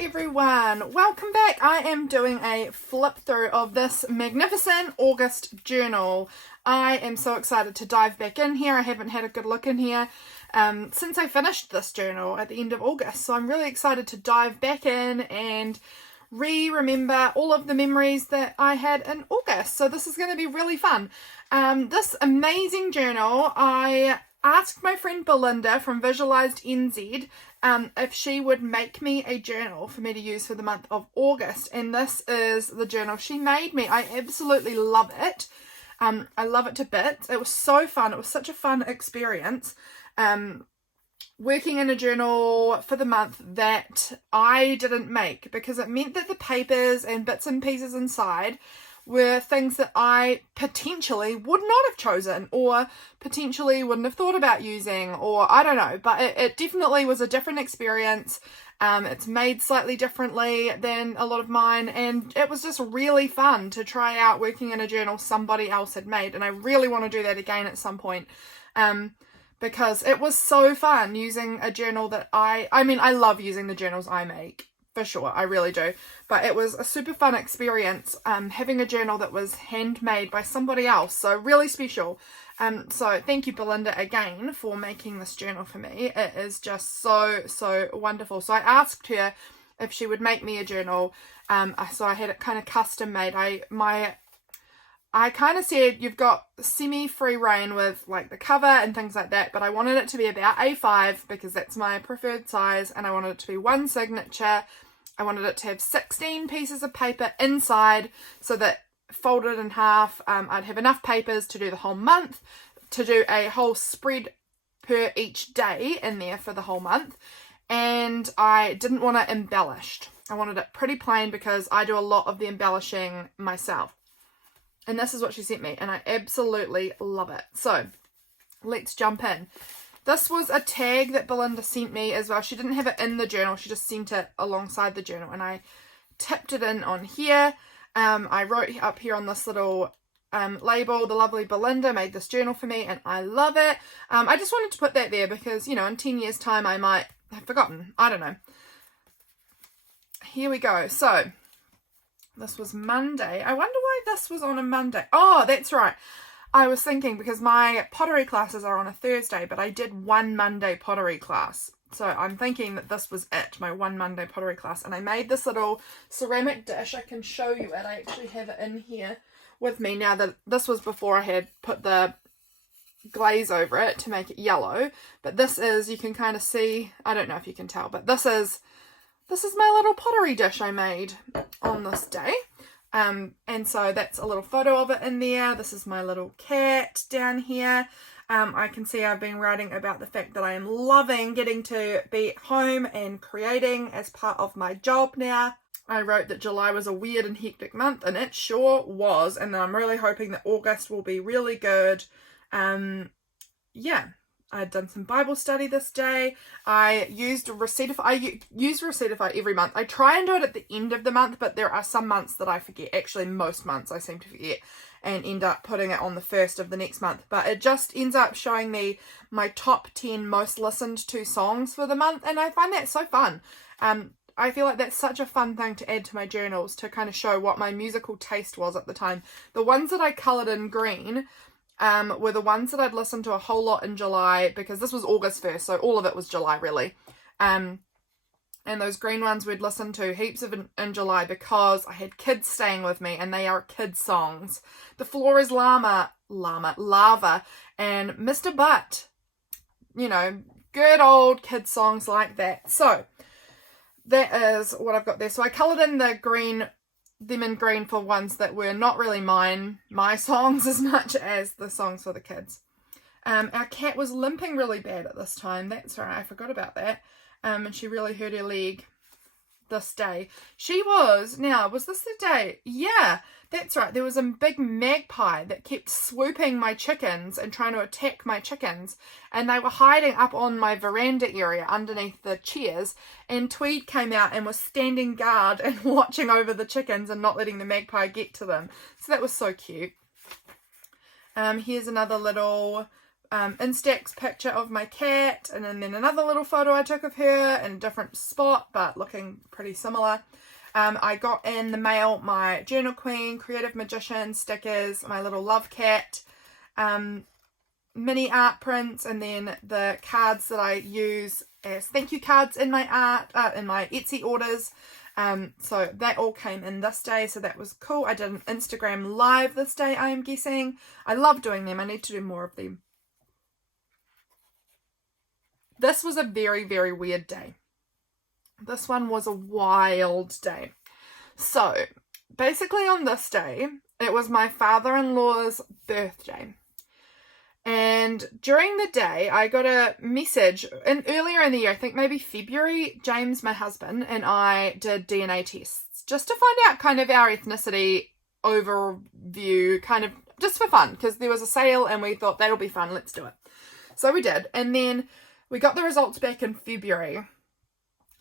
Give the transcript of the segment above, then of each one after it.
everyone, welcome back. I am doing a flip through of this magnificent August journal. I am so excited to dive back in here. I haven't had a good look in here since I finished this journal at the end of August, so I'm really excited to dive back in and remember all of the memories that I had in August. So this is going to be really fun. This amazing journal, I asked my friend Belinda from Visualisednz if she would make me a journal for me to use for the month of August, and this is the journal she made me. I absolutely love it. I love it to bits. It was so fun. It was such a fun experience working in a journal for the month that I didn't make, because it meant that the papers and bits and pieces inside were things that I potentially would not have chosen or potentially wouldn't have thought about using, or I don't know, but it definitely was a different experience. It's made slightly differently than a lot of mine, and it was just really fun to try out working in a journal somebody else had made, and I really want to do that again at some point, because it was so fun using a journal that I love using the journals I make. For sure, I really do. But it was a super fun experience having a journal that was handmade by somebody else. So really special. So thank you, Belinda, again for making this journal for me. It is just so wonderful. So I asked her if she would make me a journal. So I had it kind of custom made. I kind of said you've got semi-free reign with like the cover and things like that, but I wanted it to be about A5 because that's my preferred size, and I wanted it to be one signature. I wanted it to have 16 pieces of paper inside, so that folded in half, I'd have enough papers to do the whole month, to do a whole spread per each day in there for the whole month. And I didn't want it embellished. I wanted it pretty plain because I do a lot of the embellishing myself. And this is what she sent me, and I absolutely love it. So let's jump in. This was a tag that Belinda sent me as well. She didn't have it in the journal. She just sent it alongside the journal, and I tipped it in on here. I wrote up here on this little label, the lovely Belinda made this journal for me, and I love it. I just wanted to put that there because, you know, in 10 years' time I might have forgotten. I don't know. Here we go. So this was Monday. I wonder why this was on a Monday. Oh, that's right. I was thinking because my pottery classes are on a Thursday, but I did one Monday pottery class. So I'm thinking that this was it, my one Monday pottery class. And I made this little ceramic dish. I can show you it. I actually have it in here with me now. That this was before I had put the glaze over it to make it yellow. But this is, you can kind of see, I don't know if you can tell, but this is my little pottery dish I made on this day. And so that's a little photo of it in there. This is my little cat down here. I can see I've been writing about the fact that I am loving getting to be at home and creating as part of my job now. I wrote that July was a weird and hectic month, and it sure was. And I'm really hoping that August will be really good. Yeah. I'd done some Bible study this day. I used Receiptify. I use Receiptify every month. I try and do it at the end of the month, but there are some months that I forget. Actually, most months I seem to forget and end up putting it on the first of the next month. But it just ends up showing me my top 10 most listened to songs for the month, and I find that so fun. I feel like that's such a fun thing to add to my journals, to kind of show what my musical taste was at the time. The ones that I coloured in green were the ones that I'd listened to a whole lot in July, because this was August 1st, so all of it was July really. And those green ones we'd listen to heaps of in July because I had kids staying with me, and they are kids songs. The Floor is Lava, and Mr. Butt. You know, good old kids songs like that. So that is what I've got there. So I coloured in them in green for ones that were not really my songs as much as the songs for the kids. Our cat was limping really bad at this time. That's right, I forgot about that. And she really hurt her leg this day. Was this the day? Yeah, that's right. There was a big magpie that kept swooping my chickens and trying to attack my chickens, and they were hiding up on my veranda area underneath the chairs, and Tweed came out and was standing guard and watching over the chickens and not letting the magpie get to them. So that was so cute. Here's another little Instax picture of my cat, and then another little photo I took of her in a different spot but looking pretty similar. I got in the mail my Journal Queen, Creative Magician stickers, my little love cat, mini art prints, and then the cards that I use as thank you cards in my in my Etsy orders. So that all came in this day, so that was cool. I did an Instagram live this day, I am guessing. I love doing them. I need to do more of them. This was a very, very weird day. This one was a wild day. So basically on this day, it was my father-in-law's birthday. And during the day, I got a message, and earlier in the year, I think maybe February, James, my husband, and I did DNA tests just to find out kind of our ethnicity overview, kind of just for fun, because there was a sale and we thought that'll be fun, let's do it. So we did, and then we got the results back in February.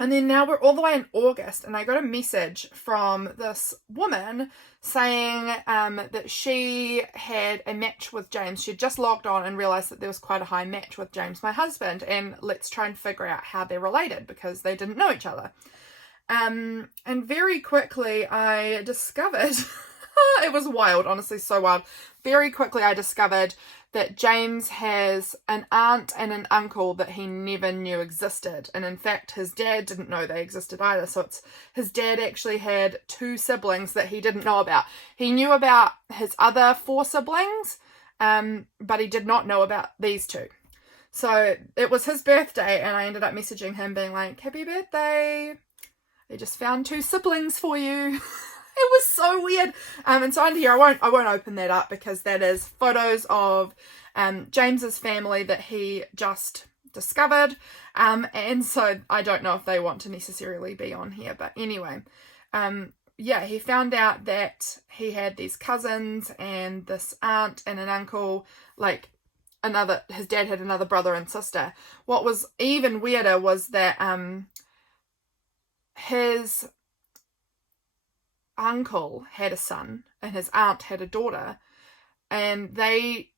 And then now we're all the way in August, and I got a message from this woman saying that she had a match with James. She'd just logged on and realised that there was quite a high match with James, my husband, and let's try and figure out how they're related because they didn't know each other. And very quickly I discovered, it was wild, honestly, so wild. Very quickly I discovered that James has an aunt and an uncle that he never knew existed. And in fact, his dad didn't know they existed either. So his dad actually had 2 siblings that he didn't know about. He knew about his other 4 siblings, but he did not know about these 2. So it was his birthday, and I ended up messaging him being like, happy birthday. I just found 2 siblings for you. It was so weird. And so under here, I won't open that up because that is photos of James's family that he just discovered. And so I don't know if they want to necessarily be on here. But anyway, yeah, he found out that he had these cousins and this aunt and an uncle, like his dad had another brother and sister. What was even weirder was that his uncle had a son and his aunt had a daughter, and they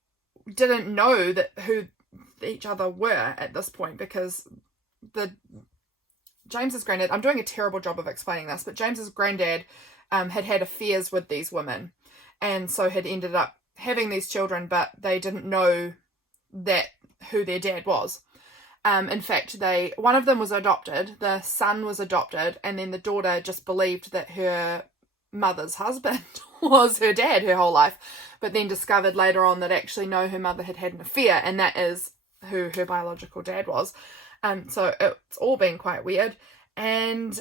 didn't know who each other were at this point because James's granddad, I'm doing a terrible job of explaining this, but James's granddad had affairs with these women, and so had ended up having these children, but they didn't know who their dad was. In fact, one of them was adopted, the son was adopted, and then the daughter just believed that her mother's husband was her dad her whole life, but then discovered later on that actually no, her mother had an affair, and that is who her biological dad was. So it's all been quite weird. And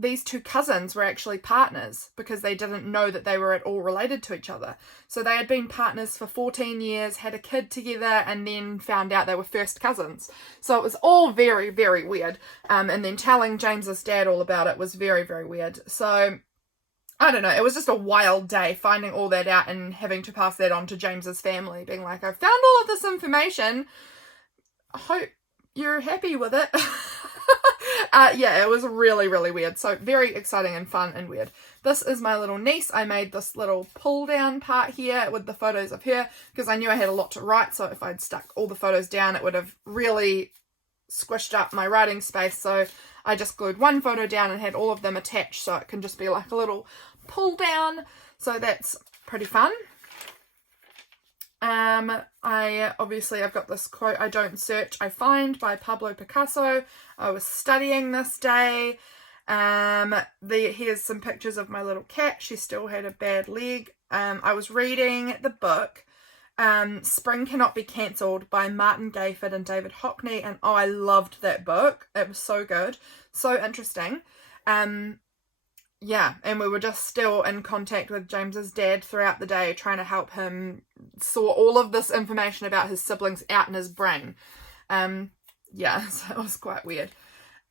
these 2 cousins were actually partners because they didn't know that they were at all related to each other. So they had been partners for 14 years, had a kid together, and then found out they were first cousins. So it was all very, very weird. And then telling James's dad all about it was very, very weird. So I don't know, it was just a wild day finding all that out and having to pass that on to James's family, being like, I found all of this information. I hope you're happy with it. Yeah, it was really, really weird. So very exciting and fun and weird. This is my little niece. I made this little pull down part here with the photos of her because I knew I had a lot to write. So if I'd stuck all the photos down, it would have really squished up my writing space. So I just glued one photo down and had all of them attached so it can just be like a little pull down. So that's pretty fun. I've got this quote, I don't search, I find, by Pablo Picasso. I was studying this day. Here's some pictures of my little cat. She still had a bad leg. I was reading the book, Spring Cannot Be Cancelled by Martin Gayford and David Hockney, and I loved that book. It was so good, so interesting. Yeah, and we were just still in contact with James's dad throughout the day, trying to help him sort all of this information about his siblings out in his brain. Yeah, so it was quite weird.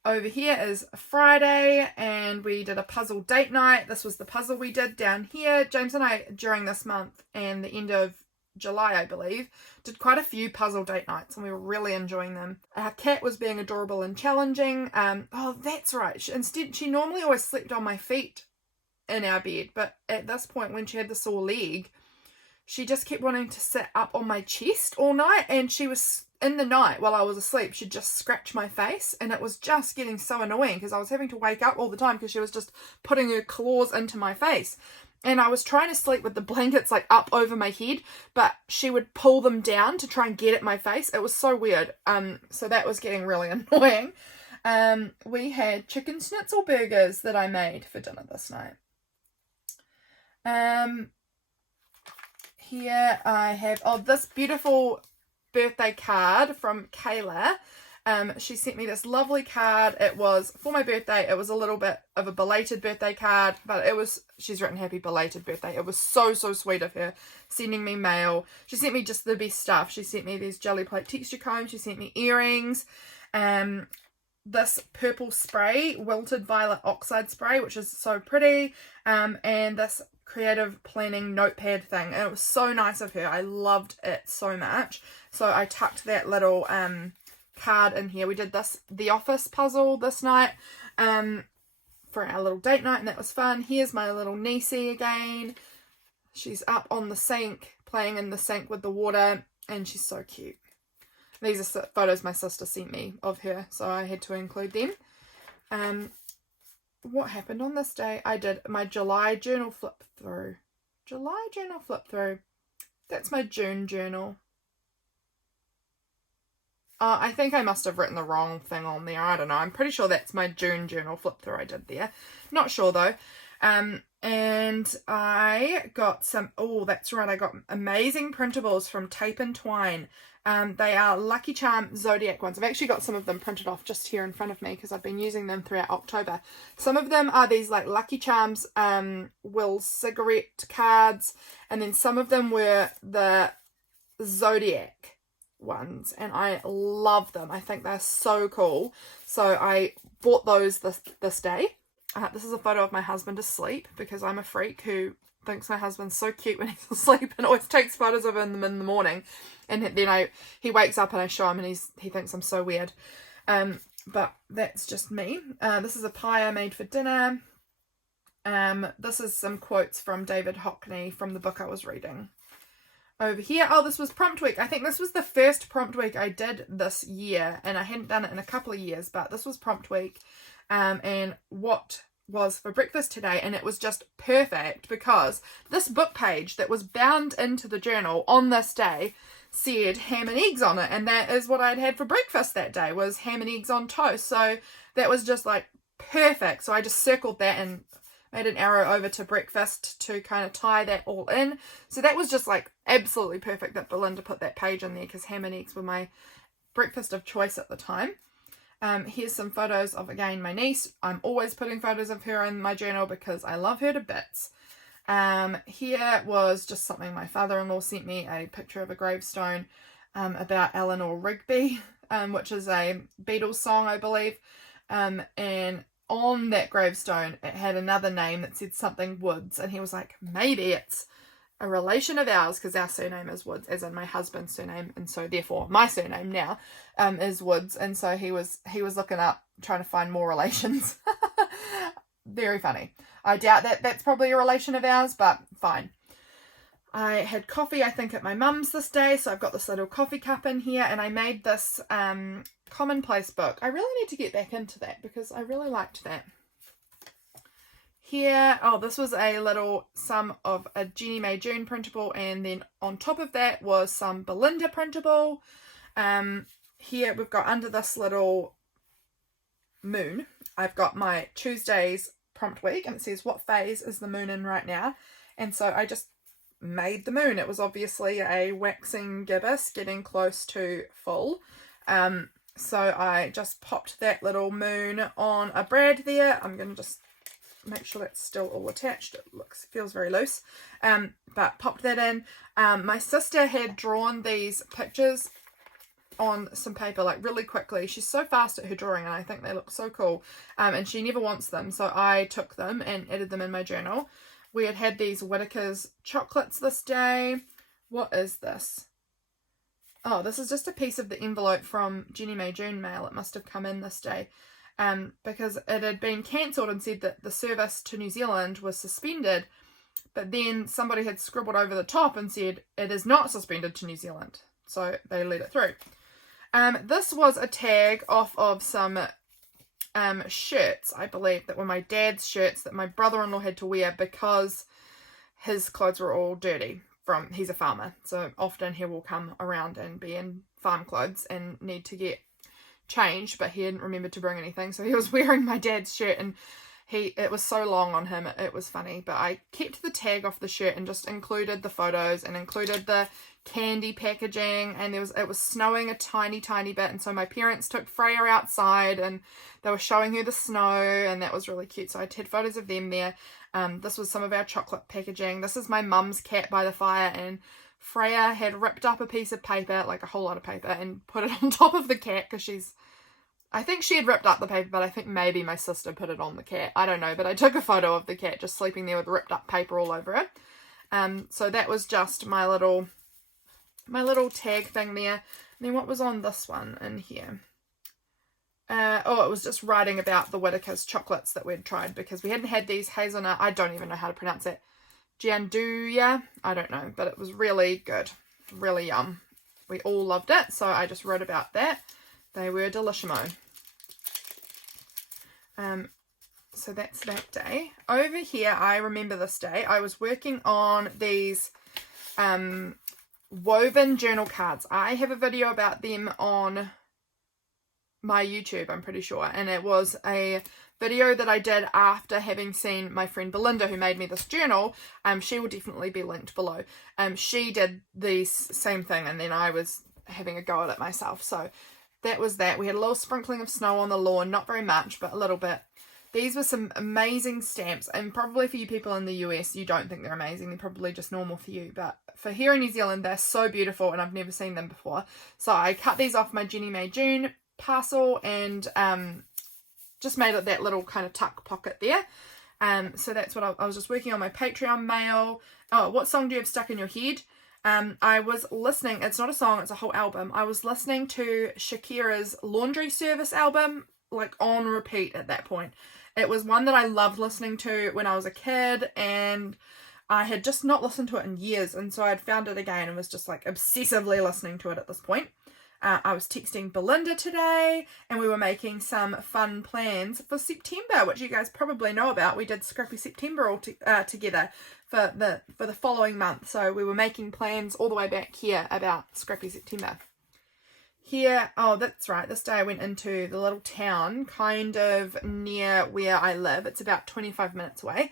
Over here is Friday, and we did a puzzle date night. This was the puzzle we did down here. James and I, during this month and the end of July, I believe, did quite a few puzzle date nights, and we were really enjoying them. Our cat was being adorable and challenging. Oh, that's right. She normally always slept on my feet in our bed, but at this point, when she had the sore leg, she just kept wanting to sit up on my chest all night, and she was, in the night while I was asleep, she'd just scratch my face, and it was just getting so annoying because I was having to wake up all the time because she was just putting her claws into my face. And I was trying to sleep with the blankets like up over my head, but she would pull them down to try and get at my face. It was so weird. So that was getting really annoying. We had chicken schnitzel burgers that I made for dinner this night. Here I have, this beautiful birthday card from Cayla. She sent me this lovely card. It was for my birthday. It was a little bit of a belated birthday card, but she's written happy belated birthday. It was so sweet of her sending me mail. She sent me just the best stuff. She sent me these jelly plate texture combs. She sent me earrings. This purple spray, wilted violet oxide spray, which is so pretty. And this creative planning notepad thing, and it was so nice of her. I loved it so much. So I tucked that little card in here. We did the office puzzle this night for our little date night, and that was fun. Here's my little niecey again. She's up on the sink playing in the sink with the water, and she's so cute. These are photos my sister sent me of her, so I had to include them. What happened on this day? I did my July journal flip through. That's my June journal. I think I must have written the wrong thing on there. I don't know. I'm pretty sure that's my June journal flip through I did there. Not sure though. And I got some, that's right, I got amazing printables from Tape and Twine. They are Lucky Charm Zodiac ones. I've actually got some of them printed off just here in front of me because I've been using them throughout October. Some of them are these like Lucky Charms Will cigarette cards, and then some of them were the Zodiac ones, and I love them. I think they're so cool. So I bought those this day. This is a photo of my husband asleep because I'm a freak who thinks my husband's so cute when he's asleep and always takes photos of him in the morning, and then he wakes up and I show him and he thinks I'm so weird. But that's just me. This is a pie I made for dinner. This is some quotes from David Hockney from the book I was reading. Over here, this was prompt week. I think this was the first prompt week I did this year, and I hadn't done it in a couple of years, but this was prompt week. And what was for breakfast today, and it was just perfect because this book page that was bound into the journal on this day said ham and eggs on it, and that is what I'd had for breakfast that day, was ham and eggs on toast. So that was just like perfect. So I just circled that and made an arrow over to breakfast to kind of tie that all in. So that was just like absolutely perfect that Belinda put that page in there, because ham and eggs were my breakfast of choice at the time. Here's some photos of, again, my niece. I'm always putting photos of her in my journal because I love her to bits. Here was just something my father-in-law sent me, a picture of a gravestone about Eleanor Rigby, which is a Beatles song, I believe. And on that gravestone, it had another name that said something Woods, and he was like, maybe it's a relation of ours, because our surname is Woods, as in my husband's surname, and so therefore my surname now is Woods. And so he was looking up, trying to find more relations. Very funny. I doubt that's probably a relation of ours, but fine. I had coffee, I think, at my mum's this day, so I've got this little coffee cup in here, and I made this commonplace book. I really need to get back into that because I really liked that. Here, this was some of a Jenniemaejune printable, and then on top of that was some Belinda printable. Here we've got, under this little moon, I've got my Tuesday's prompt week, and it says what phase is the moon in right now. And so I just made the moon. It was obviously a waxing gibbous getting close to full. So I just popped that little moon on a brad there. I'm going to just make sure that's still all attached. It feels very loose, but popped that in. My sister had drawn these pictures on some paper like really quickly. She's so fast at her drawing, and I think they look so cool, and she never wants them, so I took them and added them in my journal. We had these Whittaker's chocolates this day. What is this? This is just a piece of the envelope from Jenniemaejune mail. It must have come in this day. Because it had been cancelled and said that the service to New Zealand was suspended, but then somebody had scribbled over the top and said, it is not suspended to New Zealand. So they let it through. This was a tag off of some shirts, I believe, that were my dad's shirts that my brother-in-law had to wear because his clothes were all dirty. He's a farmer, so often he will come around and be in farm clothes and need to get changed, but he hadn't remembered to bring anything, so he was wearing my dad's shirt, and it was so long on him, it was funny. But I kept the tag off the shirt and just included the photos and included the candy packaging, and it was snowing a tiny bit, and so my parents took Freya outside and they were showing her the snow, and that was really cute. So I had photos of them there. This was some of our chocolate packaging. This is my mum's cat by the fire, and Freya had ripped up a piece of paper, like a whole lot of paper, and put it on top of the cat because I think she had ripped up the paper, but I think maybe my sister put it on the cat. I don't know, but I took a photo of the cat just sleeping there with ripped up paper all over it. So that was just my little tag thing there. And then what was on this one in here? It was just writing about the Whittaker's chocolates that we'd tried, because we hadn't had these hazelnut, I don't even know how to pronounce it, gianduja, I don't know, but it was really good, really yum. We all loved it, so I just wrote about that. They were delissimo. So that's that day. Over here, I remember this day, I was working on these woven journal cards. I have a video about them on my YouTube, I'm pretty sure, and it was a video that I did after having seen my friend Belinda, who made me this journal. She will definitely be linked below. She did the same thing, and then I was having a go at it myself. So that was that. We had a little sprinkling of snow on the lawn, not very much, but a little bit. These were some amazing stamps, and probably for you people in the US, you don't think they're amazing. They're probably just normal for you, but for here in New Zealand, they're so beautiful, and I've never seen them before. So I cut these off my Jenniemaejune parcel and just made it that little kind of tuck pocket there. So that's what I was just working on my Patreon mail. Oh, what song do you have stuck in your head? I was listening, it's not a song, it's a whole album. I was listening to Shakira's Laundry Service album, like on repeat at that point. It was one that I loved listening to when I was a kid, and I had just not listened to it in years, and so I'd found it again and was just like obsessively listening to it at this point. I was texting Belinda today, and we were making some fun plans for September, which you guys probably know about. We did Scrappy September all together for the following month. So we were making plans all the way back here about Scrappy September. Here, oh, that's right. This day I went into the little town kind of near where I live. It's about 25 minutes away.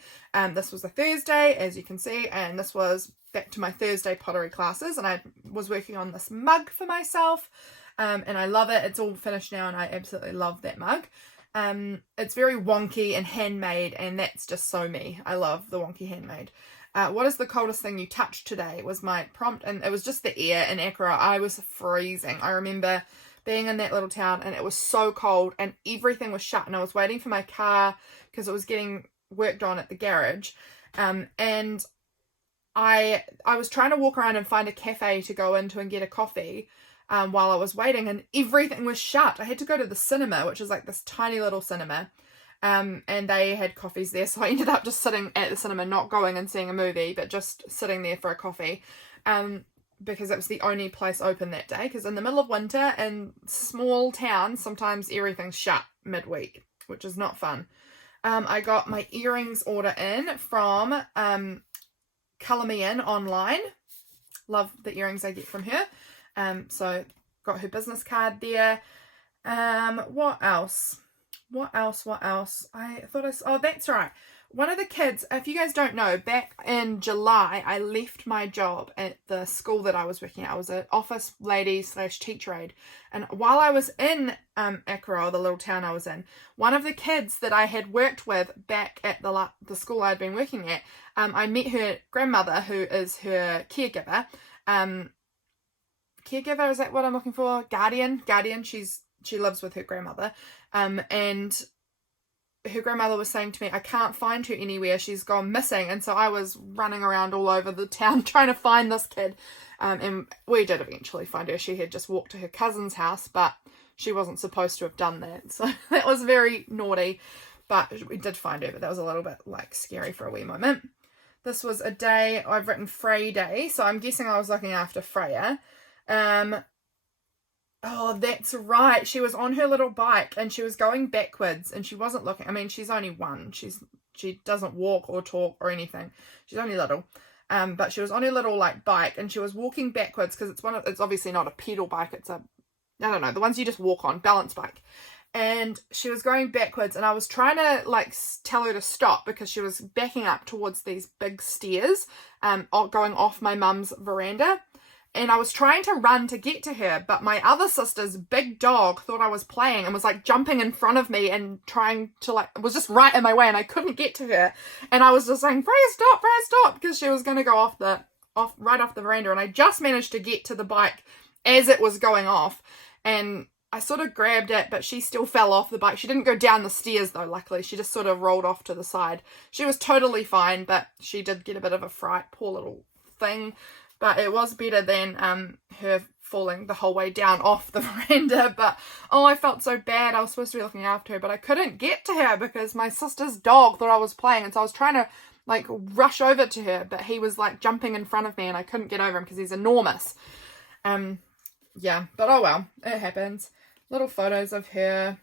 This was a Thursday, as you can see, and this was back to my Thursday pottery classes, and I was working on this mug for myself, and I love it. It's all finished now, and I absolutely love that mug. It's very wonky and handmade, and that's just so me. I love the wonky handmade. What is the coldest thing you touched today was my prompt, and it was just the air in Accra. I was freezing. I remember being in that little town, and it was so cold, and everything was shut, and I was waiting for my car because it was getting worked on at the garage, and I was trying to walk around and find a cafe to go into and get a coffee while I was waiting, and everything was shut. I had to go to the cinema, which is like this tiny little cinema, and they had coffees there, so I ended up just sitting at the cinema, not going and seeing a movie, but just sitting there for a coffee, because it was the only place open that day, because in the middle of winter in small towns, sometimes everything's shut midweek, which is not fun. I got my earrings order in from Colourmeinonline. Love the earrings I get from her. So got her business card there. What else? I thought oh, that's right. One of the kids, if you guys don't know, back in July, I left my job at the school that I was working at. I was an office lady / teacher aide. And while I was in Accra, the little town I was in, one of the kids that I had worked with back at the school I'd been working at, I met her grandmother, who is her caregiver. Caregiver, is that what I'm looking for? Guardian. She lives with her grandmother. And her grandmother was saying to me, I can't find her anywhere, she's gone missing. And so I was running around all over the town trying to find this kid, and we did eventually find her. She had just walked to her cousin's house, but she wasn't supposed to have done that, so that was very naughty, but we did find her. But that was a little bit like scary for a wee moment. This was a day I've written Frey Day, so I'm guessing I was looking after Freya. Oh, that's right. She was on her little bike and she was going backwards and she wasn't looking. I mean, she's only one. She doesn't walk or talk or anything. She's only little. But she was on her little like bike and she was walking backwards because it's obviously not a pedal bike. It's I don't know, the ones you just walk on, balance bike. And she was going backwards and I was trying to like tell her to stop because she was backing up towards these big stairs going off my mum's veranda. And I was trying to run to get to her, but my other sister's big dog thought I was playing and was like jumping in front of me and trying to was just right in my way and I couldn't get to her. And I was just saying, Freya, stop, because she was going to go right off the veranda. And I just managed to get to the bike as it was going off. And I sort of grabbed it, but she still fell off the bike. She didn't go down the stairs though, luckily. She just sort of rolled off to the side. She was totally fine, but she did get a bit of a fright, poor little thing. But it was better than her falling the whole way down off the veranda. But, oh, I felt so bad. I was supposed to be looking after her, but I couldn't get to her because my sister's dog thought I was playing. And so I was trying to, like, rush over to her, but he was, like, jumping in front of me and I couldn't get over him because he's enormous. Yeah, but oh well, it happens. Little photos of her.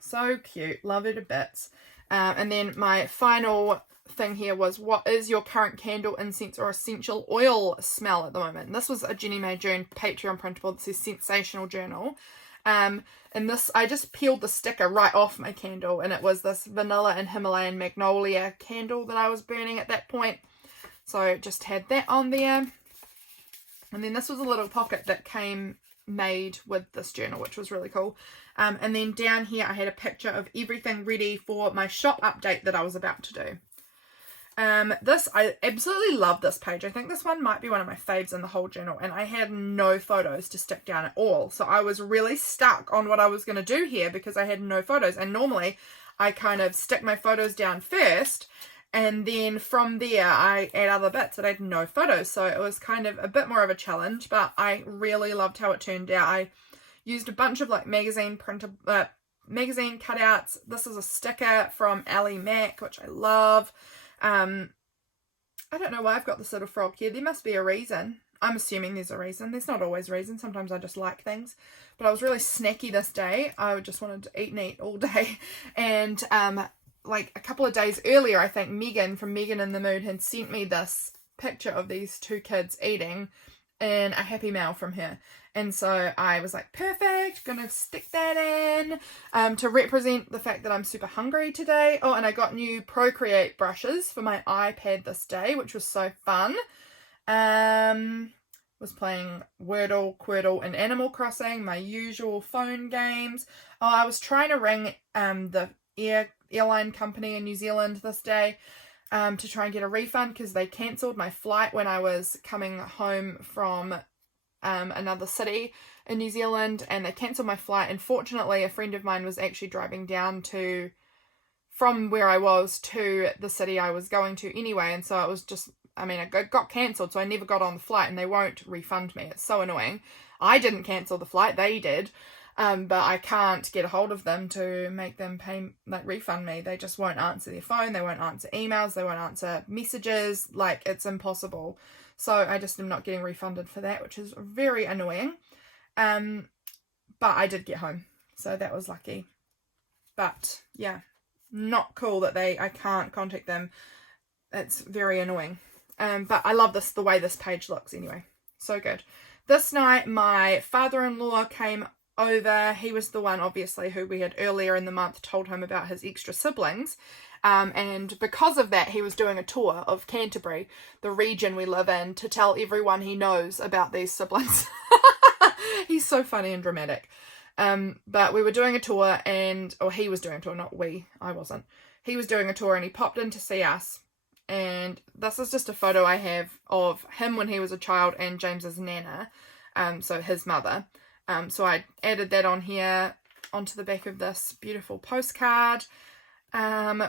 So cute. Love her to bits. And then my final thing here was, what is your current candle, incense or essential oil smell at the moment? And this was a Jenniemaejune Patreon printable that says Sensational Journal. And this, I just peeled the sticker right off my candle and it was this vanilla and Himalayan magnolia candle that I was burning at that point. So just had that on there. And then this was a little pocket that came made with this journal, which was really cool. And then down here I had a picture of everything ready for my shop update that I was about to do. I absolutely love this page. I think this one might be one of my faves in the whole journal, and I had no photos to stick down at all. So I was really stuck on what I was going to do here because I had no photos. And normally I kind of stick my photos down first and then from there I add other bits, but I had no photos. So it was kind of a bit more of a challenge, but I really loved how it turned out. I used a bunch of like magazine cutouts. This is a sticker from EllyMack, which I love. I don't know why I've got this little frog here. There must be a reason. I'm assuming there's a reason. There's not always a reason. Sometimes I just like things. But I was really snacky this day. I just wanted to eat and eat all day. And like a couple of days earlier, I think Megan from Meghandthemoon had sent me this picture of these two kids eating in a Happy Meal from her. And so I was like, perfect, gonna stick that in to represent the fact that I'm super hungry today. Oh, and I got new Procreate brushes for my iPad this day, which was so fun. Was playing Wordle, Quirtle, and Animal Crossing, my usual phone games. Oh, I was trying to ring the airline company in New Zealand this day to try and get a refund because they cancelled my flight when I was coming home from another city in New Zealand, and they cancelled my flight. And fortunately a friend of mine was actually driving down from where I was to the city I was going to anyway, and so it was just, I mean, it got cancelled, so I never got on the flight and they won't refund me. It's so annoying. I didn't cancel the flight, they did, but I can't get a hold of them to make them refund me. They just won't answer their phone, they won't answer emails, they won't answer messages, like it's impossible. So I just am not getting refunded for that, which is very annoying. But I did get home, so that was lucky. But yeah, not cool that I can't contact them. It's very annoying. But I love the way this page looks anyway. So good. This night my father-in-law came over. He was the one, obviously, who we had earlier in the month told him about his extra siblings. And because of that, he was doing a tour of Canterbury, the region we live in, to tell everyone he knows about these siblings. He's so funny and dramatic. But we were doing a tour or he was doing a tour, not we, I wasn't. He was doing a tour and he popped in to see us. And this is just a photo I have of him when he was a child and James's nana, so his mother. So I added that on here, onto the back of this beautiful postcard.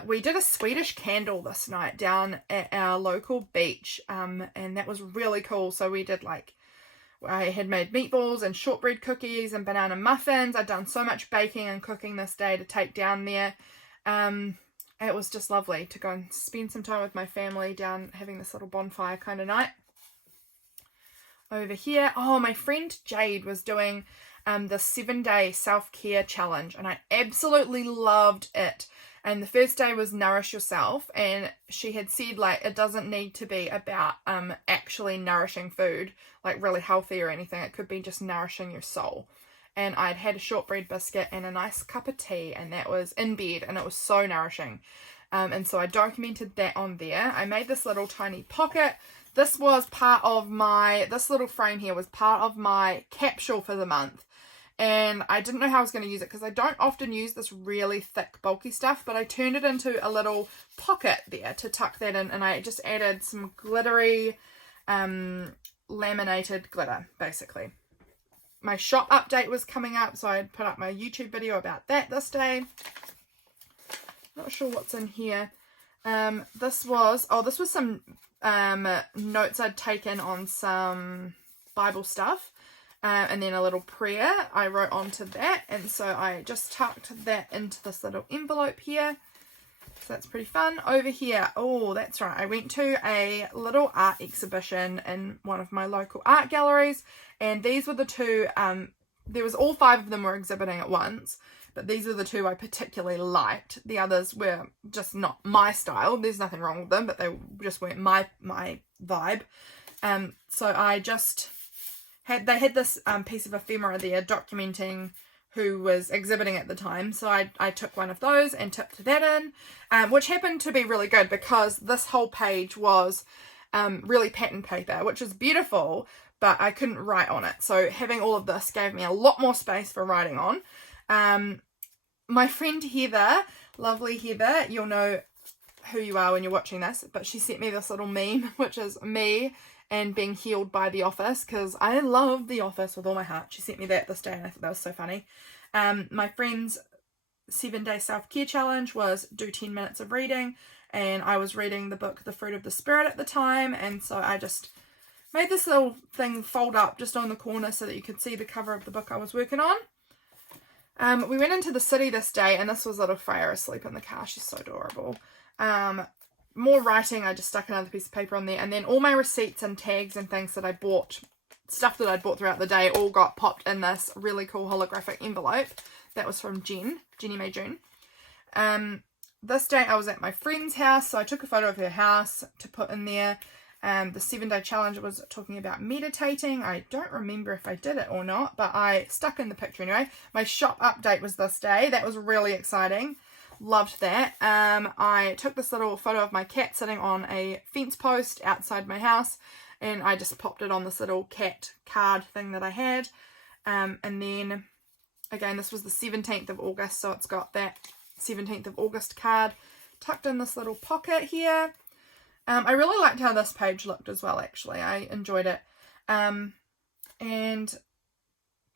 We did a Swedish candle this night down at our local beach, and that was really cool. So we did I had made meatballs and shortbread cookies and banana muffins. I'd done so much baking and cooking this day to take down there. it was just lovely to go and spend some time with my family down having this little bonfire kind of night. Over here, oh, my friend Jade was doing the 7-day self-care challenge, and I absolutely loved it. And the first day was nourish yourself, and she had said, like, it doesn't need to be about actually nourishing food, like really healthy or anything. It could be just nourishing your soul. And I'd had a shortbread biscuit and a nice cup of tea, and that was in bed, and it was so nourishing. And so I documented that on there. I made this little tiny pocket. This was part of this little frame here was part of my capsule for the month. And I didn't know how I was going to use it because I don't often use this really thick, bulky stuff, but I turned it into a little pocket there to tuck that in, and I just added some glittery, laminated glitter, basically. My shop update was coming up, so I put up my YouTube video about that this day. Not sure what's in here. This was some notes I'd taken on some Bible stuff. And then a little prayer I wrote onto that, and so I just tucked that into this little envelope here. So that's pretty fun. Over here, oh, that's right, I went to a little art exhibition in one of my local art galleries, and these were the two, there was all 5 of them were exhibiting at once, but these were the 2 I particularly liked. The others were just not my style. There's nothing wrong with them, but they just weren't my vibe. So I just they had this piece of ephemera there documenting who was exhibiting at the time. So I took one of those and tipped that in, which happened to be really good because this whole page was really pattern paper, which is beautiful, but I couldn't write on it. So having all of this gave me a lot more space for writing on. My friend Heather, lovely Heather, you'll know who you are when you're watching this, but she sent me this little meme, which is me and being healed by The Office, because I love The Office with all my heart. She sent me that this day, and I thought that was so funny. My friend's 7-day self-care challenge was do 10 minutes of reading, and I was reading the book The Fruit of the Spirit at the time, and so I just made this little thing fold up just on the corner so that you could see the cover of the book I was working on. We went into the city this day, and this was little Freya asleep in the car. She's so adorable. More writing, I just stuck another piece of paper on there, and then all my receipts and tags and things that I bought, stuff that I'd bought throughout the day, all got popped in this really cool holographic envelope. That was from Jenniemaejune. This day I was at my friend's house, so I took a photo of her house to put in there. The 7-day challenge was talking about meditating. I don't remember if I did it or not, but I stuck in the picture anyway. My shop update was this day. That was really exciting. Loved that. I took this little photo of my cat sitting on a fence post outside my house, and I just popped it on this little cat card thing that I had. And then again, this was the 17th of August, so it's got that 17th of August card tucked in this little pocket here. I really liked how this page looked as well, actually. I enjoyed it. And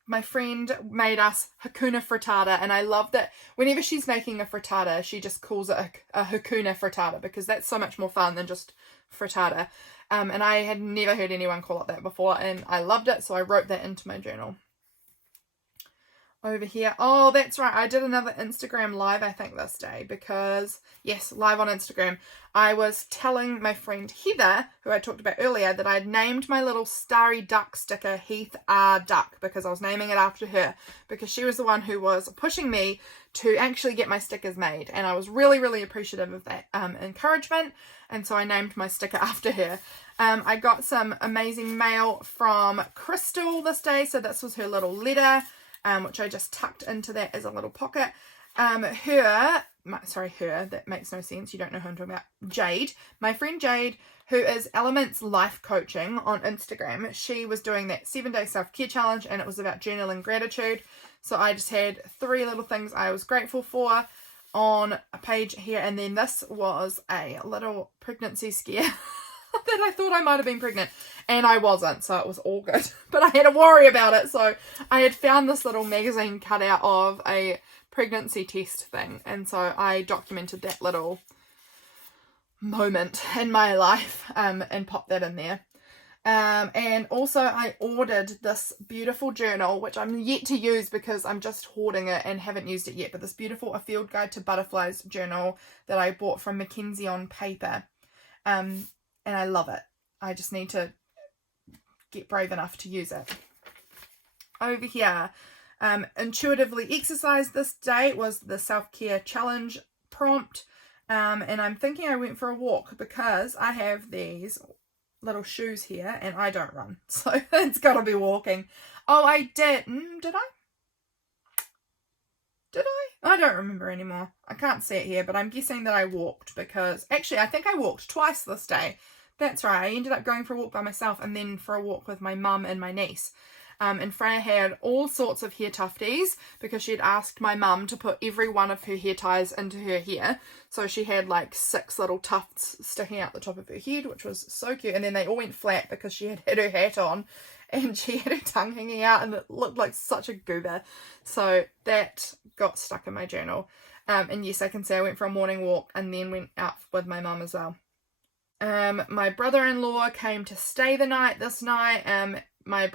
my friend made us Hakuna Frittata, and I love that whenever she's making a frittata, she just calls it a Hakuna Frittata, because that's so much more fun than just frittata. And I had never heard anyone call it that before, and I loved it, so I wrote that into my journal. Over here, oh, that's right, I did another Instagram live, I think, this day, because, yes, live on Instagram, I was telling my friend Heather, who I talked about earlier, that I'd named my little starry duck sticker Heath R. Duck, because I was naming it after her, because she was the one who was pushing me to actually get my stickers made, and I was really, really appreciative of that encouragement, and so I named my sticker after her. I got some amazing mail from Crystal this day, so this was her little letter, which I just tucked into that as a little pocket. That makes no sense, you don't know who I'm talking about. Jade, my friend Jade, who is Elements Life Coaching on Instagram, she was doing that 7-day self-care challenge, and it was about journaling gratitude. So I just had 3 little things I was grateful for on a page here, and then this was a little pregnancy scare that I thought I might have been pregnant, and I wasn't, so it was all good, but I had to worry about it. So I had found this little magazine cutout of a pregnancy test thing, and so I documented that little moment in my life and popped that in there. And also I ordered this beautiful journal, which I'm yet to use because I'm just hoarding it and haven't used it yet, but this beautiful A Field Guide to Butterflies journal that I bought from Mackenzie on paper. And I love it. I just need to get brave enough to use it. Over here, intuitively exercise this day was the self-care challenge prompt. And I'm thinking I went for a walk because I have these little shoes here and I don't run, so it's got to be walking. Oh, I did. Did I don't remember anymore. I can't see it here, but I'm guessing that I walked because actually I think I walked twice this day. That's right, I ended up going for a walk by myself and then for a walk with my mum and my niece. And Freya had all sorts of hair tufties because she had asked my mum to put every one of her hair ties into her hair. So she had like 6 little tufts sticking out the top of her head, which was so cute. And then they all went flat because she had her hat on and she had her tongue hanging out and it looked like such a goober. So that got stuck in my journal. And yes, I can say I went for a morning walk and then went out with my mum as well. My brother-in-law came to stay the night this night. My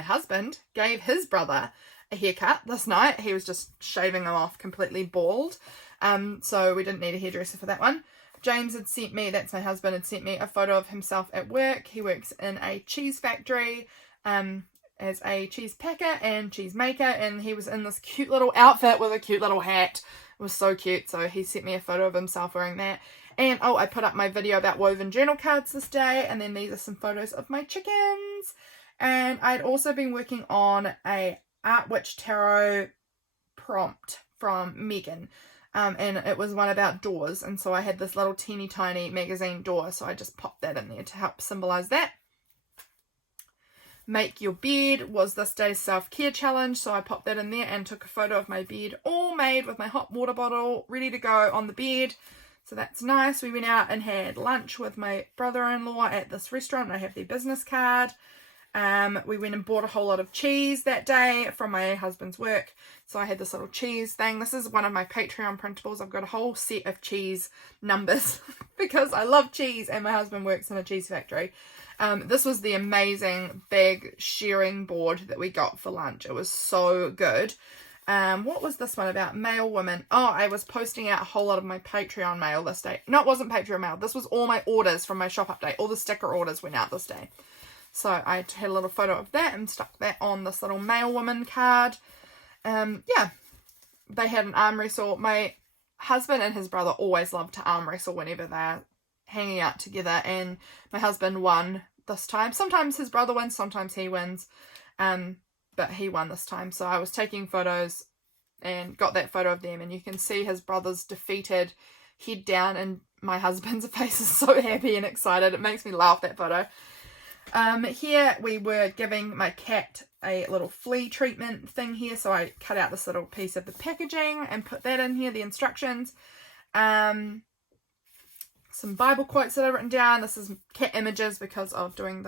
husband gave his brother a haircut this night. He was just shaving him off completely bald. So we didn't need a hairdresser for that one. James had sent me, that's my husband, had sent me a photo of himself at work. He works in a cheese factory as a cheese packer and cheese maker, and he was in this cute little outfit with a cute little hat. It was so cute. So he sent me a photo of himself wearing that. And oh, I put up my video about woven journal cards this day, and then these are some photos of my chickens. And I'd also been working on a Art Witch Tarot prompt from Megan, and it was one about doors, and so I had this little teeny tiny magazine door, so I just popped that in there to help symbolize that. Make your bed was this day's self-care challenge, so I popped that in there and took a photo of my bed all made with my hot water bottle ready to go on the bed. So that's nice. We went out and had lunch with my brother-in-law at this restaurant. I have their business card. We went and bought a whole lot of cheese that day from my husband's work. So I had this little cheese thing. This is one of my Patreon printables. I've got a whole set of cheese numbers because I love cheese and my husband works in a cheese factory. This was the amazing big shearing board that we got for lunch. It was so good. What was this one about? Mail women. Oh, I was posting out a whole lot of my Patreon mail this day. No, it wasn't Patreon mail. This was all my orders from my shop update. All the sticker orders went out this day. So I had a little photo of that and stuck that on this little mail woman card. Yeah, they had an arm wrestle. My husband and his brother always love to arm wrestle whenever they're hanging out together, and my husband won this time. Sometimes his brother wins, sometimes he wins. But he won this time, so I was taking photos and got that photo of them, and you can see his brother's defeated head down, and my husband's face is so happy and excited. It makes me laugh, that photo. Here we were giving my cat a little flea treatment thing here, so I cut out this little piece of the packaging and put that in here, the instructions. Some Bible quotes that I've written down. This is cat images because of doing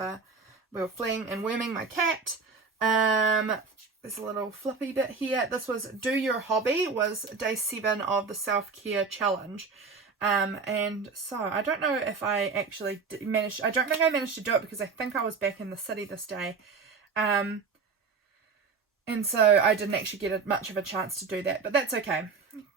we were fleeing and worming my cat. There's a little flippy bit here. This was Do Your Hobby, was day 7 of the self-care challenge. And so I don't know if I actually I don't think I managed to do it because I think I was back in the city this day. And so I didn't actually get much of a chance to do that, but that's okay.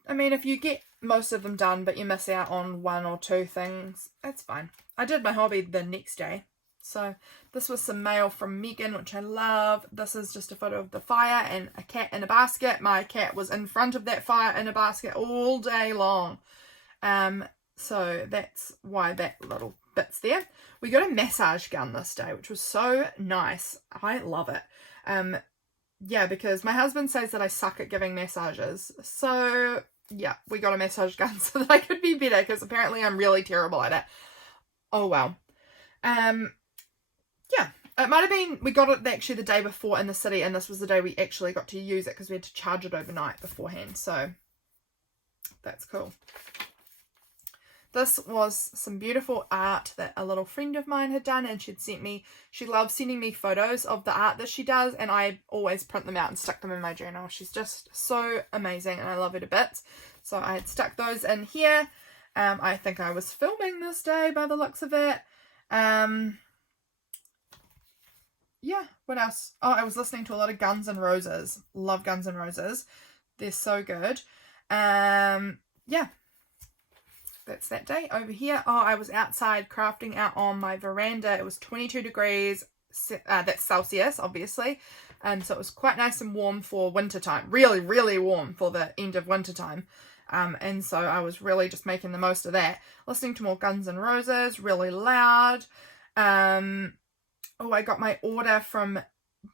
I mean, if you get most of them done, but you miss out on 1 or 2 things, that's fine. I did my hobby the next day. So this was some mail from Megan, which I love. This is just a photo of the fire and a cat in a basket. My cat was in front of that fire in a basket all day long. So that's why that little bit's there. We got a massage gun this day, which was so nice. I love it. Yeah, because my husband says that I suck at giving massages. So yeah, we got a massage gun so that I could be better, because apparently I'm really terrible at it. Oh well. Yeah, it might have been, we got it actually the day before in the city, and this was the day we actually got to use it because we had to charge it overnight beforehand. So that's cool. This was some beautiful art that a little friend of mine had done, and she loves sending me photos of the art that she does, and I always print them out and stick them in my journal. She's just so amazing and I love her to bits. So I had stuck those in here. I think I was filming this day by the looks of it. yeah, what else? Oh, I was listening to a lot of Guns N' Roses. Love Guns N' Roses. They're so good. Yeah, that's that day. Over here, oh, I was outside crafting out on my veranda. It was 22 degrees. That's Celsius, obviously. So it was quite nice and warm for winter time. Really, really warm for the end of winter time. And so I was really just making the most of that. Listening to more Guns N' Roses, really loud. Oh, I got my order from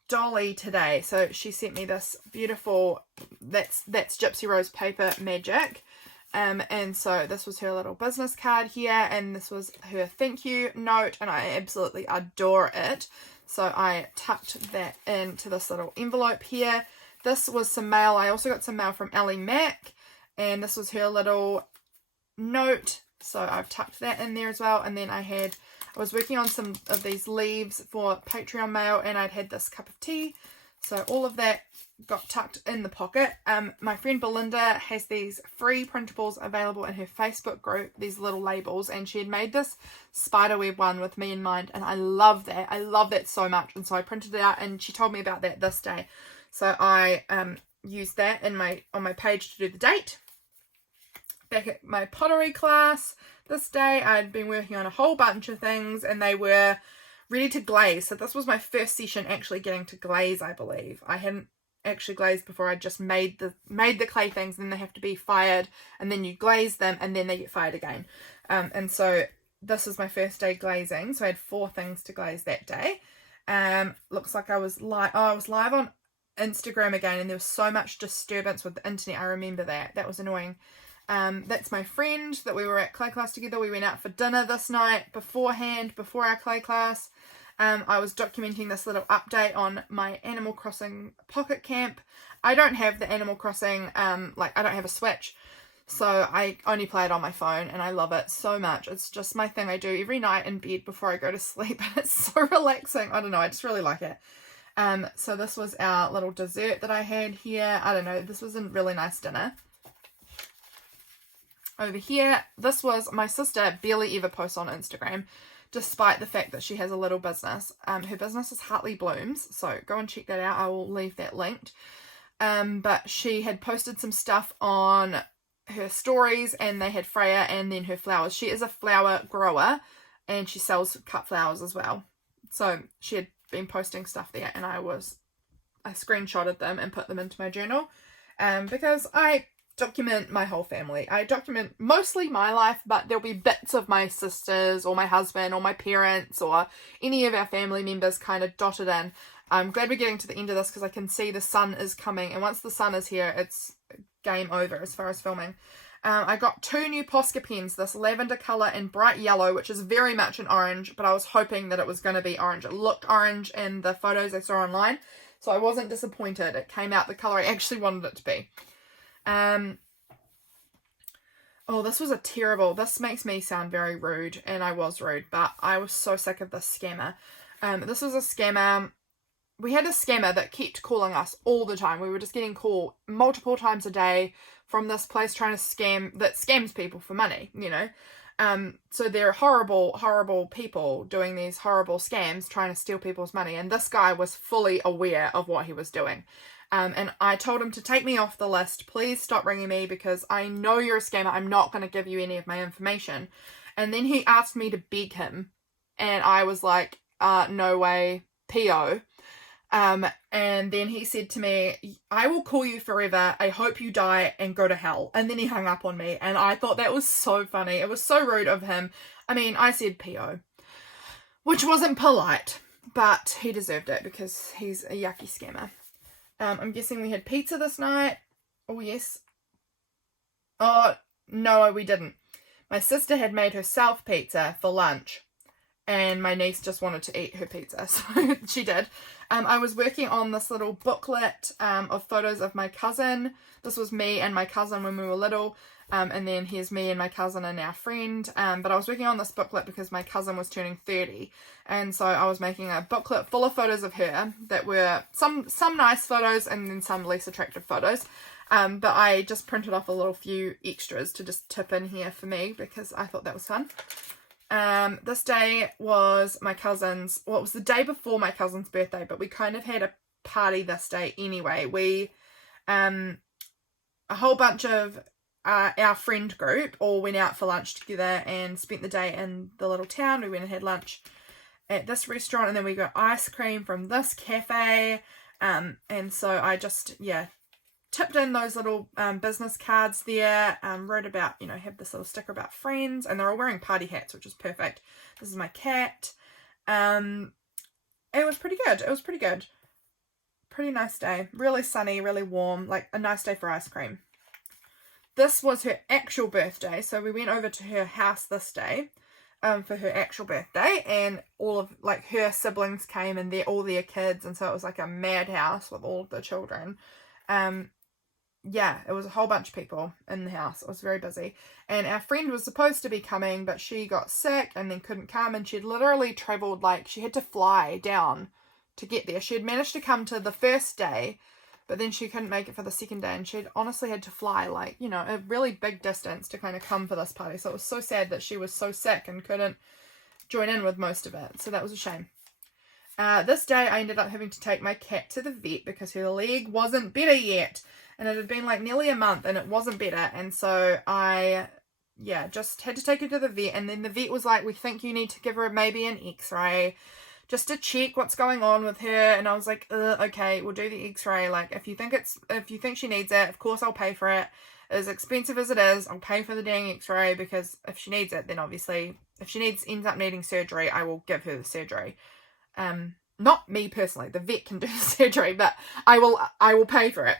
Dolly today. So she sent me this beautiful, that's Gypsy Rose paper magic. And so this was her little business card here, and this was her thank you note, and I absolutely adore it. So I tucked that into this little envelope here. This was some mail. I also got some mail from EllyMack, and this was her little note. So I've tucked that in there as well. And then I was working on some of these leaves for Patreon mail, and I'd had this cup of tea. So all of that got tucked in the pocket. My friend Belinda has these free printables available in her Facebook group, these little labels, and she had made this spiderweb one with me in mind, and I love that. I love that so much, and so I printed it out, and she told me about that this day. So I used that on my page to do the date. Back at my pottery class this day, I'd been working on a whole bunch of things, and they were ready to glaze. So this was my first session actually getting to glaze, I believe. I hadn't actually glazed before. I just made the clay things, and then they have to be fired, and then you glaze them, and then they get fired again. And so this was my first day glazing. So I had 4 things to glaze that day. Looks like I was live on Instagram again, and there was so much disturbance with the internet. I remember that. That was annoying. That's my friend that we were at clay class together. We went out for dinner this night before our clay class. I was documenting this little update on my Animal Crossing Pocket Camp. I don't have the Animal Crossing, I don't have a Switch, so I only play it on my phone, and I love it so much. It's just my thing I do every night in bed before I go to sleep. It's so relaxing. I don't know, I just really like it. So this was our little dessert that I had here. I don't know, this was a really nice dinner. Over here, this was my sister barely ever posts on Instagram, despite the fact that she has a little business. Her business is Hartley Blooms, so go and check that out. I will leave that linked. But she had posted some stuff on her stories, and they had Freya and then her flowers. She is a flower grower, and she sells cut flowers as well. So she had been posting stuff there, and I screenshotted them and put them into my journal, because I document my whole family. I document mostly my life, but there'll be bits of my sisters or my husband or my parents or any of our family members kind of dotted in. I'm glad we're getting to the end of this because I can see the sun is coming, and once the sun is here, it's game over as far as filming. I got 2 new Posca pens, this lavender colour and bright yellow, which is very much an orange, but I was hoping that it was going to be orange. It looked orange in the photos I saw online, so I wasn't disappointed. It came out the colour I actually wanted it to be. Oh, this makes me sound very rude, and I was rude, but I was so sick of this scammer. This was a scammer. We had a scammer that kept calling us all the time. We were just getting called multiple times a day from this place that scams people for money, you know. So they're horrible, horrible people doing these horrible scams, trying to steal people's money, and this guy was fully aware of what he was doing. And I told him to take me off the list. Please stop ringing me because I know you're a scammer. I'm not going to give you any of my information. And then he asked me to beg him. And I was like, no way, PO. And then he said to me, I will call you forever. I hope you die and go to hell. And then he hung up on me. And I thought that was so funny. It was so rude of him. I mean, I said PO, which wasn't polite, but he deserved it because he's a yucky scammer. I'm guessing we had pizza this night. Oh, yes. Oh, no, we didn't. My sister had made herself pizza for lunch, and my niece just wanted to eat her pizza, so she did. I was working on this little booklet of photos of my cousin. This was me and my cousin when we were little, and then here's me and my cousin and our friend. But I was working on this booklet because my cousin was turning 30, and so I was making a booklet full of photos of her that were some nice photos and then some less attractive photos. But I just printed off a little few extras to just tip in here for me because I thought that was fun. This day was my cousin's, well, it was the day before my cousin's birthday, but we kind of had a party this day anyway. We, a whole bunch of our friend group all went out for lunch together and spent the day in the little town. We went and had lunch at this restaurant, and then we got ice cream from this cafe, and so I just, yeah, tipped in those little business cards there, wrote about, you know, have this little sticker about friends, and they're all wearing party hats, which is perfect. This is my cat. It was pretty good. It was pretty good. Pretty nice day. Really sunny, really warm, like a nice day for ice cream. This was her actual birthday, so we went over to her house this day for her actual birthday, and all of, like, her siblings came, and all their kids, and so it was like a madhouse with all of the children. Yeah, it was a whole bunch of people in the house. It was very busy. And our friend was supposed to be coming, but she got sick and then couldn't come, and she'd literally travelled, like, she had to fly down to get there. She had managed to come to the first day, but then she couldn't make it for the second day, and she'd honestly had to fly, like, you know, a really big distance to kind of come for this party. So it was so sad that she was so sick and couldn't join in with most of it. So that was a shame. This day I ended up having to take my cat to the vet because her leg wasn't better yet. And it had been like nearly a month and it wasn't better. And so I, yeah, just had to take her to the vet. And then the vet was like, we think you need to give her maybe an x-ray just to check what's going on with her. And I was like, okay, we'll do the x-ray. Like, if you think she needs it, of course I'll pay for it. As expensive as it is, I'll pay for the dang x-ray, because if she needs it, then obviously, if she ends up needing surgery, I will give her the surgery. Not me personally, the vet can do the surgery, but I will pay for it.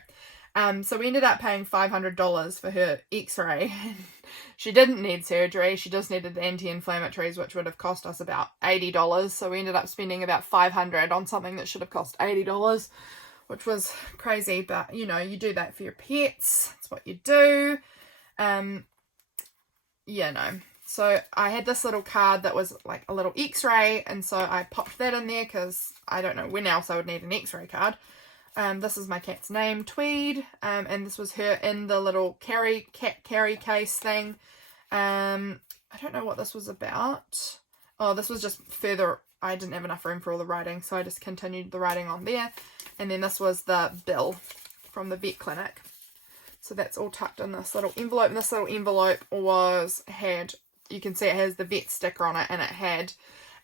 So we ended up paying $500 for her x-ray. She didn't need surgery. She just needed anti-inflammatories, which would have cost us about $80. So we ended up spending about $500 on something that should have cost $80, which was crazy. But, you know, you do that for your pets. That's what you do. Yeah, no. So I had this little card that was like a little x-ray, and so I popped that in there because I don't know when else I would need an x-ray card. This is my cat's name, Tweed, and this was her in the little cat carry case thing. I don't know what this was about. Oh, this was just further, I didn't have enough room for all the writing, so I just continued the writing on there. And then this was the bill from the vet clinic. So that's all tucked in this little envelope, and this little envelope had, you can see it has the vet sticker on it, and it had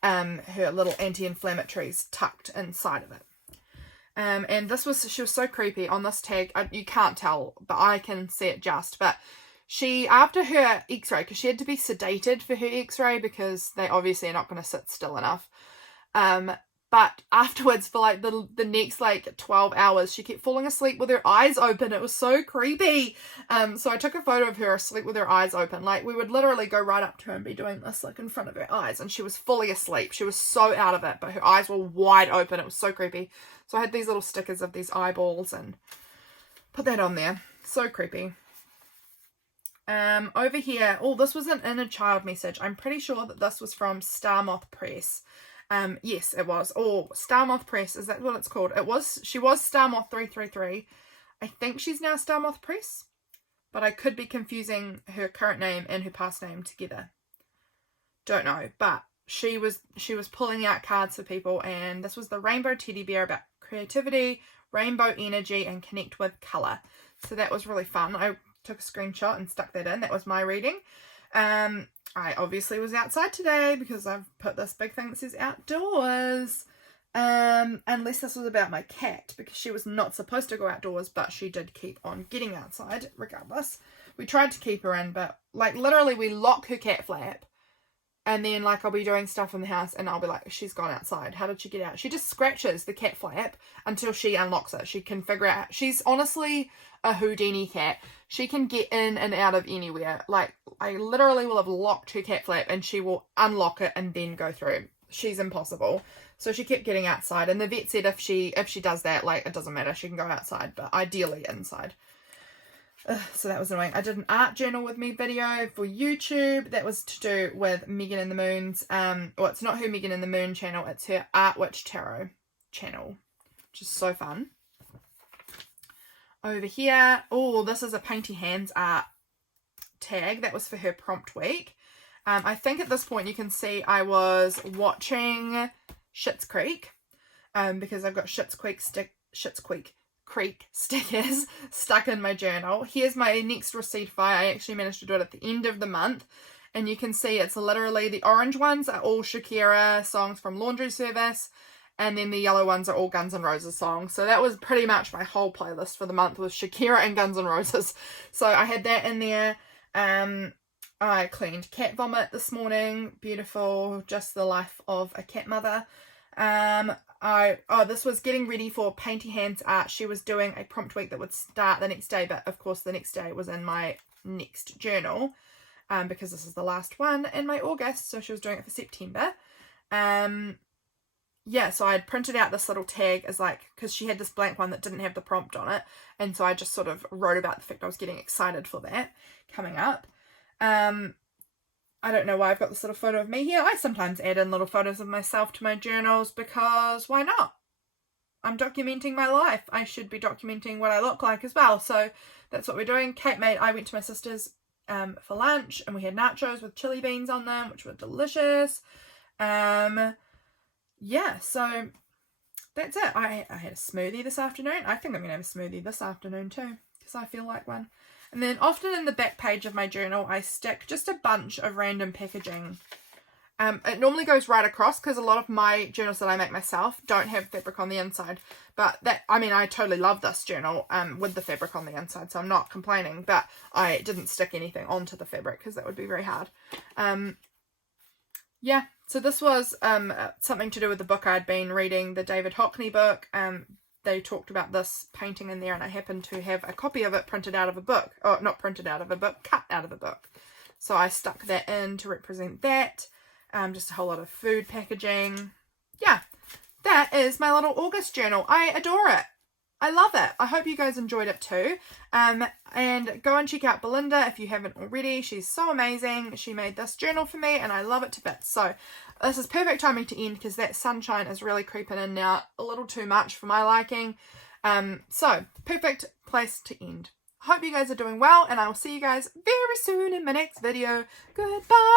her little anti-inflammatories tucked inside of it. And she was so creepy on this tag. You can't tell, but I can see it just. But she, after her x-ray, because she had to be sedated for her x-ray because they obviously are not going to sit still enough. But afterwards, for like the next like 12 hours, she kept falling asleep with her eyes open. It was so creepy. So I took a photo of her asleep with her eyes open. Like, we would literally go right up to her and be doing this like in front of her eyes, and she was fully asleep. She was so out of it, but her eyes were wide open. It was so creepy. So I had these little stickers of these eyeballs and put that on there. So creepy. Over here, oh, this was an inner child message. I'm pretty sure that this was from Star Moth Press. Yes, it was. Oh, Star Moth Press, is that what it's called? She was Star Moth 333. I think she's now Star Moth Press, but I could be confusing her current name and her past name together. Don't know, but she was pulling out cards for people, and this was the Rainbow Teddy Bear about creativity, rainbow energy, and connect with colour. So that was really fun. I took a screenshot and stuck that in. That was my reading. I obviously was outside today because I've put this big thing that says outdoors. Unless this was about my cat, because she was not supposed to go outdoors, but she did keep on getting outside regardless. We tried to keep her in, but like literally we lock her cat flap, and then like I'll be doing stuff in the house and I'll be like, she's gone outside. How did she get out? She just scratches the cat flap until she unlocks it. She can figure out. She's honestly a Houdini cat. She can get in and out of anywhere. Like, I literally will have locked her cat flap and she will unlock it and then go through. She's impossible. So she kept getting outside, and the vet said if she does that, like, it doesn't matter, she can go outside, but ideally inside. So that was annoying. I did an art journal with me video for YouTube. That was to do with Megan and the Moon's, well, it's not her Megan and the Moon channel, it's her Art Witch Tarot channel, which is so fun. Over here, oh, this is a Painty Hands art tag. That was for her prompt week. I think at this point you can see I was watching Schitt's Creek, because I've got Schitt's Creek stickers stuck in my journal. Here's my next receipt file. I actually managed to do it at the end of the month, and you can see it's literally the orange ones are all Shakira songs from Laundry Service, and then the yellow ones are all Guns N' Roses songs. So that was pretty much my whole playlist for the month, was Shakira and Guns N' Roses. So I had that in there. I cleaned cat vomit this morning. Beautiful. Just the life of a cat mother. This was getting ready for Painty Hands Art. She was doing a prompt week that would start the next day, but of course the next day was in my next journal, because this is the last one in my August, so she was doing it for September. Yeah, so I had printed out this little tag as like, because she had this blank one that didn't have the prompt on it, and so I just sort of wrote about the fact I was getting excited for that coming up. I don't know why I've got this little photo of me here. I sometimes add in little photos of myself to my journals because why not? I'm documenting my life. I should be documenting what I look like as well. So that's what we're doing. I went to my sister's for lunch, and we had nachos with chili beans on them, which were delicious. Yeah, so that's it. I had a smoothie this afternoon. I think I'm going to have a smoothie this afternoon too, because I feel like one. And then often in the back page of my journal, I stick just a bunch of random packaging. It normally goes right across, because a lot of my journals that I make myself don't have fabric on the inside. But I totally love this journal with the fabric on the inside, so I'm not complaining. But I didn't stick anything onto the fabric, because that would be very hard. Yeah, so this was something to do with the book I'd been reading, the David Hockney book. They talked about this painting in there, and I happened to have a copy of it printed out of a book. Oh, not printed out of a book, cut out of a book. So I stuck that in to represent that. Just a whole lot of food packaging. Yeah, that is my little August journal. I adore it. I love it. I hope you guys enjoyed it too. And go and check out Belinda if you haven't already. She's so amazing. She made this journal for me, and I love it to bits. So this is perfect timing to end, because that sunshine is really creeping in now, a little too much for my liking. So perfect place to end. Hope you guys are doing well, and I will see you guys very soon in my next video. Goodbye.